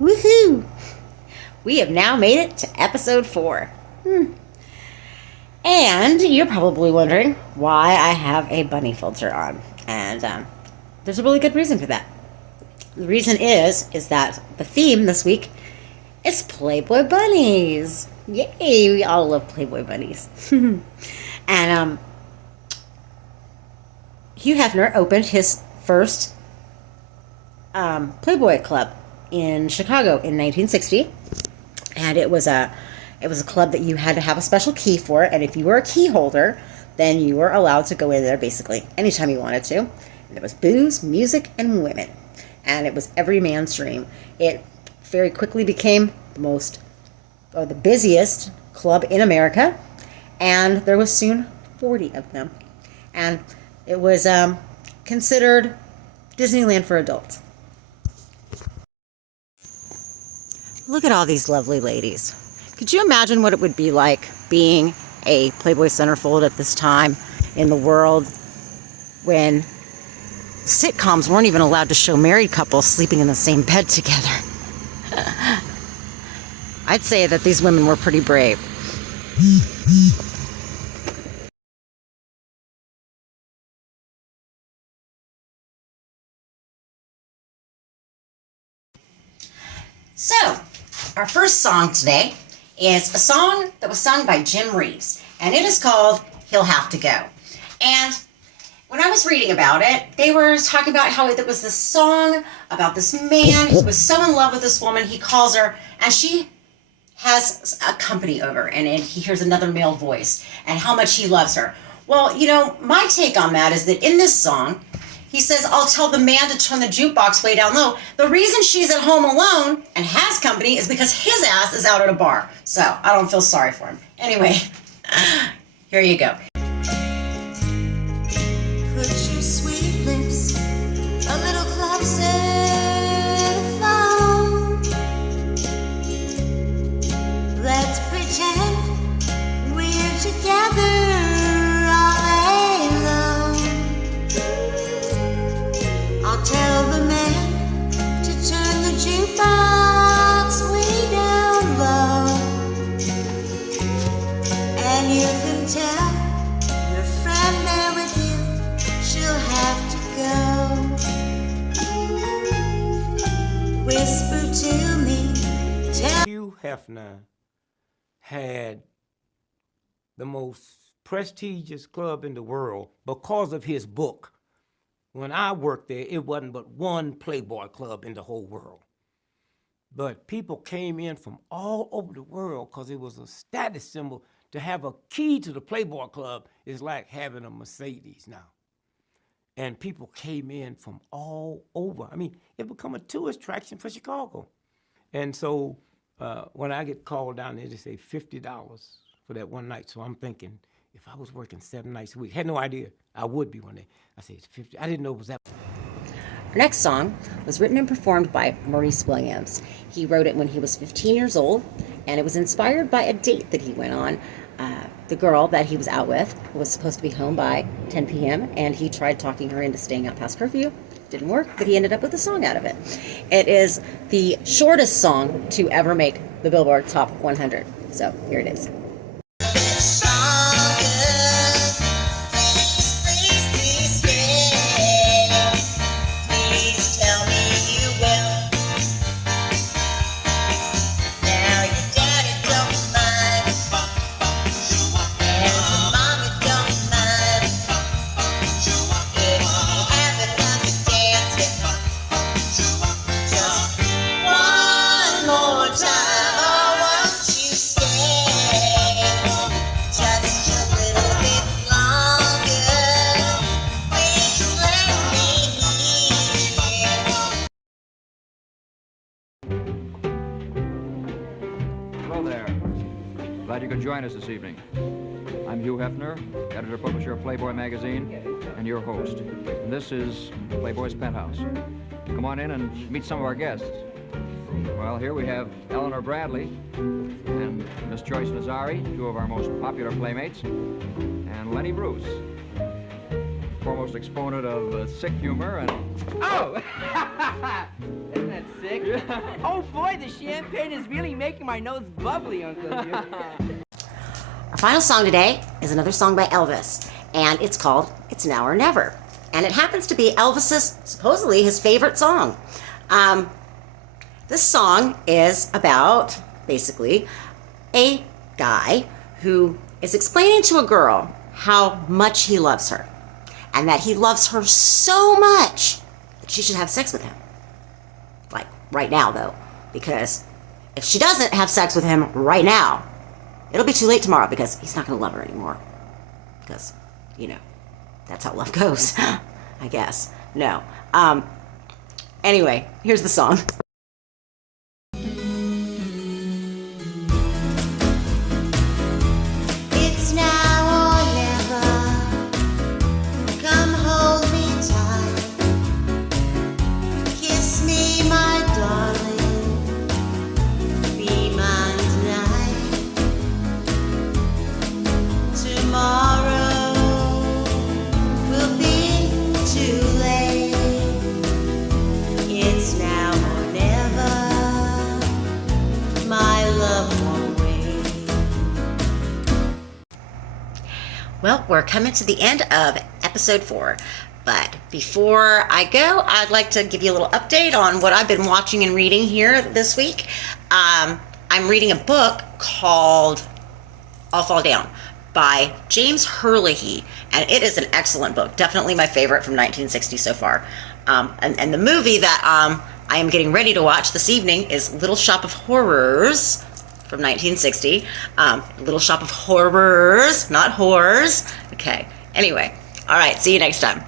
Woohoo! We have now made it to episode 4. And you're probably wondering why I have a bunny filter on. And there's a really good reason for that. The reason is that the theme this week is Playboy bunnies. Yay! We all love Playboy bunnies. And Hugh Hefner opened his first Playboy club in Chicago in 1960, and it was a club that you had to have a special key for, and if you were a key holder, then you were allowed to go in there basically anytime you wanted to. And there was booze, music, and women, and it was every man's dream. It very quickly became the busiest club in America, and there was soon 40 of them, and it was considered Disneyland for adults. Look at all these lovely ladies. Could you imagine what it would be like being a Playboy centerfold at this time in the world when sitcoms weren't even allowed to show married couples sleeping in the same bed together? I'd say that these women were pretty brave. So, our first song today is a song that was sung by Jim Reeves, and it is called He'll Have to Go. And when I was reading about it, they were talking about how it was this song about this man who was so in love with this woman, he calls her, and she has a company over, and he hears another male voice, and how much he loves her. Well, my take on that is that in this song, he says, I'll tell the man to turn the jukebox way down low. The reason she's at home alone and has company is because his ass is out at a bar. So I don't feel sorry for him. Anyway, here you go. Put your sweet lips a little closer to the phone. Let's pretend we're together. I'll tell the man to turn the jukebox way down low, and you can tell your friend there with you, she'll have to go. Whisper to me, tell. Hugh Hefner had the most prestigious club in the world because of his book. When I worked there, it wasn't but one Playboy club in the whole world. But people came in from all over the world because it was a status symbol. To have a key to the Playboy club is like having a Mercedes now. And people came in from all over. I mean, it became a tourist attraction for Chicago. And so when I get called down there, they say $50 for that one night. So I'm thinking, if I was working 7 nights a week, had no idea I would be one day. I said, it's 50. I didn't know it was that. Our next song was written and performed by Maurice Williams. He wrote it when he was 15 years old, and it was inspired by a date that he went on. The girl that he was out with was supposed to be home by 10 p.m., and he tried talking her into staying out past curfew. Didn't work, but he ended up with a song out of it. It is the shortest song to ever make the Billboard Top 100. So here it is. Glad you could join us this evening. I'm Hugh Hefner, editor-publisher of Playboy magazine, and your host. And this is Playboy's Penthouse. Come on in and meet some of our guests. Well, here we have Eleanor Bradley and Miss Joyce Nazari, two of our most popular playmates, and Lenny Bruce, foremost exponent of sick humor and... Oh! Isn't that sick? tonic. Oh boy, the champagne is really making my nose bubbly, Uncle Hugh. Our final song today is another song by Elvis, and it's called It's Now or Never. And it happens to be Elvis's, supposedly, his favorite song. This song is about, basically, a guy who is explaining to a girl how much he loves her, and that he loves her so much that she should have sex with him. Like, right now, though, because if she doesn't have sex with him right now, it'll be too late tomorrow because he's not going to love her anymore. Because, you know, that's how love goes, I guess. No. Anyway, here's the song. It's now or never. Come hold me tight. Kiss me, my darling. Be mine tonight. Tomorrow will be too late. It's now or never. My love won't wait. Well, we're coming to the end of episode 4. But before I go, I'd like to give you a little update on what I've been watching and reading here this week. I'm reading a book called I'll Fall Down by James Herlihy, and it is an excellent book. Definitely my favorite from 1960 so far. And the movie that I am getting ready to watch this evening is Little Shop of Horrors from 1960. Little Shop of Horrors, not whores. Okay. Anyway, all right. See you next time.